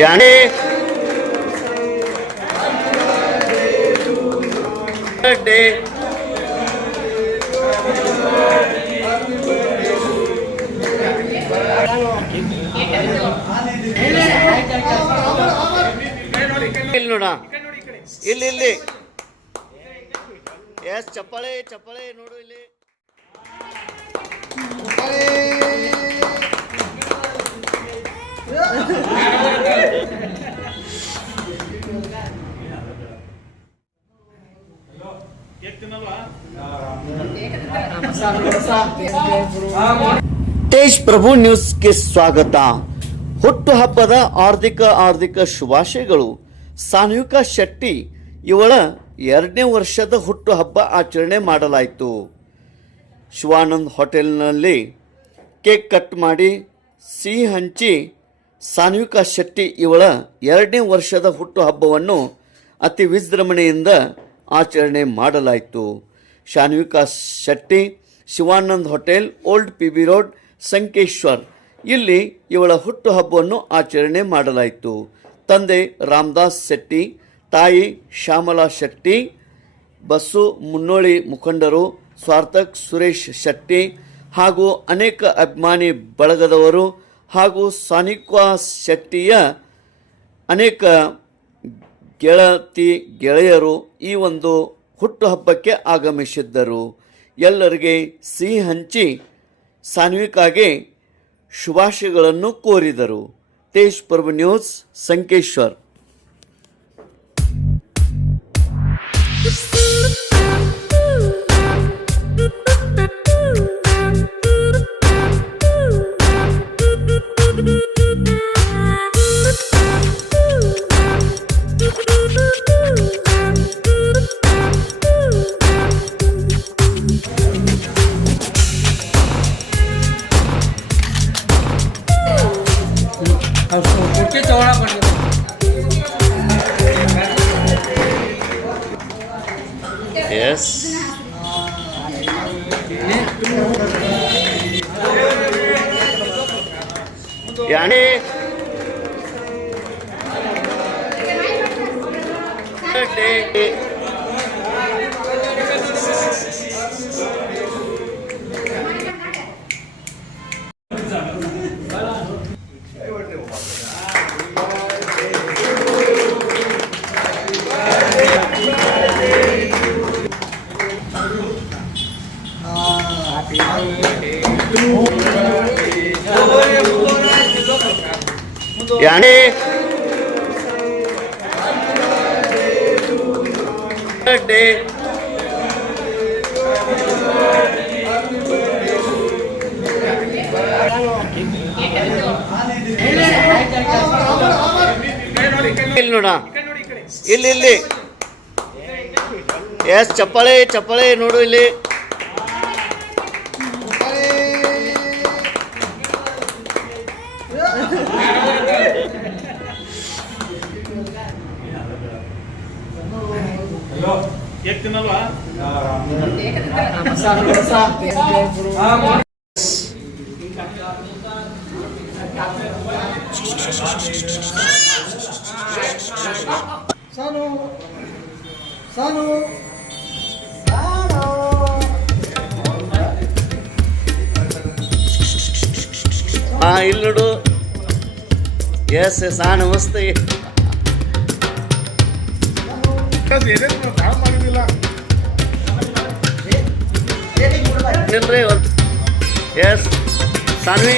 யானே பர்த்டே ಇಲ್ಲೋಣ ಇಲ್ಲಿ ಇಲ್ಲಿ ಎಸ್ ಚಪ್ಪಾಳೆ ಚಪ್ಪಾಳೆ ನೋಡು ಇಲ್ಲಿ ತೇಜ್ ಪ್ರಭು ನ್ಯೂಸ್ಗೆ ಸ್ವಾಗತ. ಹುಟ್ಟುಹಬ್ಬದ ಆರ್ಥಿಕ ಆರ್ಥಿಕ ಶುಭಾಶಯಗಳು. ಸಾನ್ವಿಕಾ ಶೆಟ್ಟಿ ಇವಳ ಎರಡನೇ ವರ್ಷದ ಹುಟ್ಟುಹಬ್ಬ ಆಚರಣೆ ಮಾಡಲಾಯಿತು. ಶಿವಾನಂದ್ ಹೋಟೆಲ್ನಲ್ಲಿ ಕೇಕ್ ಕಟ್ ಮಾಡಿ ಸಿಹಿ ಹಂಚಿ ಸಾನ್ವಿಕಾ ಶೆಟ್ಟಿ ಇವಳ ಎರಡನೇ ವರ್ಷದ ಹುಟ್ಟುಹಬ್ಬವನ್ನು ಅತಿ ವಿಜೃಂಭಣೆಯಿಂದ ಆಚರಣೆ ಮಾಡಲಾಯಿತು. Shanvika Shetty, Shivanand hotel, old P B road, Sankeshwar. ಇಲ್ಲಿ ಇವಳ ಹುಟ್ಟುಹಬ್ಬವನ್ನು ಆಚರಣೆ ಮಾಡಲಾಯಿತು. ತಂದೆ ರಾಮದಾಸ್ ಶೆಟ್ಟಿ, ತಾಯಿ ಶ್ಯಾಮಲಾ ಶೆಟ್ಟಿ, ಬಸ್ಸು ಮುನ್ನೋಳಿ ಮುಖಂಡರು ಸ್ವಾರ್ಥಕ್ ಸುರೇಶ್ ಶೆಟ್ಟಿ ಹಾಗೂ ಅನೇಕ ಅಭಿಮಾನಿ ಬಳಗದವರು ಹಾಗೂ ಸಾನಿಕ್ವಾ ಶೆಟ್ಟಿಯ ಅನೇಕ ಗೆಳತಿ ಗೆಳೆಯರು ಈ ಒಂದು ಹುಟ್ಟುಹಬ್ಬಕ್ಕೆ ಆಗಮಿಸಿದ್ದರು. ಎಲ್ಲರಿಗೆ ಸಿಹಿ ಹಂಚಿ ಸಾನ್ವಿಕಾಗೆ ಶುಭಾಶಯಗಳನ್ನು ಕೋರಿದರು. Tej Prabhu news Sankeshwar. Yes. Yani Good. ಯಾಣಿ birthday. ಇಲ್ಲಿ ನೋಡ ಇಲ್ಲಿ ಇಲ್ಲಿ ಎಸ್ ಚಪ್ಪಾಳೆ ಚಪ್ಪಾಳೆ ನೋಡು ಇಲ್ಲಿ ಕೇಕ್ ತಿನ್ನಲ್ವಾ? ಸಾನು ಸಾನು. ಹಾ ಇಲ್ಲಿ ನೋಡು. ಎಸ್ ಎಸ್ ಆ ನಮಸ್ತೆ. ನಿಲ್ರಿ ಎಸ್ ಸಾನ್ವಿ